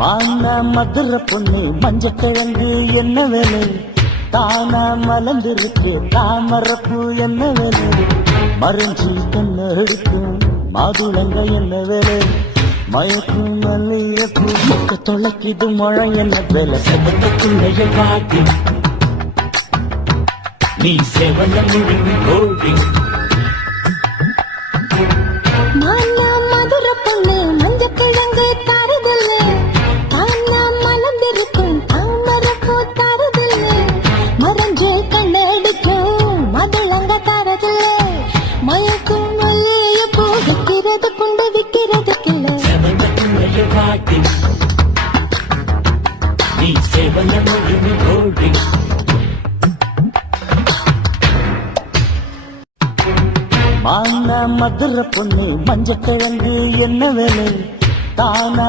மானா மதுர பொண்ணு மஞ்சக்கிழங்கு என்ன வேலை, தானா மலர்ந்திருக்கு தாமரப்பூ என்ன வேலை, மறைஞ்சி கண்ண எடுக்கும் மாதுளங்க என்ன வேலை, மயக்கும் மல்லிகைப்பூ முக்க தொலைக்குது மழை என்ன வேலை, செவத்துக்குள்ளைய காட்டி நீ செவல முழுங்கி கோழி. மானா மதுர பொண்ணு மஞ்சக்கிழங்கு தரதில்ல, தானா மலர்ந்திருக்கும் தாமரப்பூ தரதில்ல, மறைஞ்சு கண்ணடிக்கும் மதுளங்க தரதில்ல, மயக்கும் மல்லிகைப்பூ விற்கிறது கொண்டு விற்கிறதுக்கில்ல. செவத்துக்குள்ளைய காட்டி நீ செவல முழுங்கி கோழி. மானா மதுர பொண்ணு மஞ்சக்கிழங்கு என்ன வேலை, தானா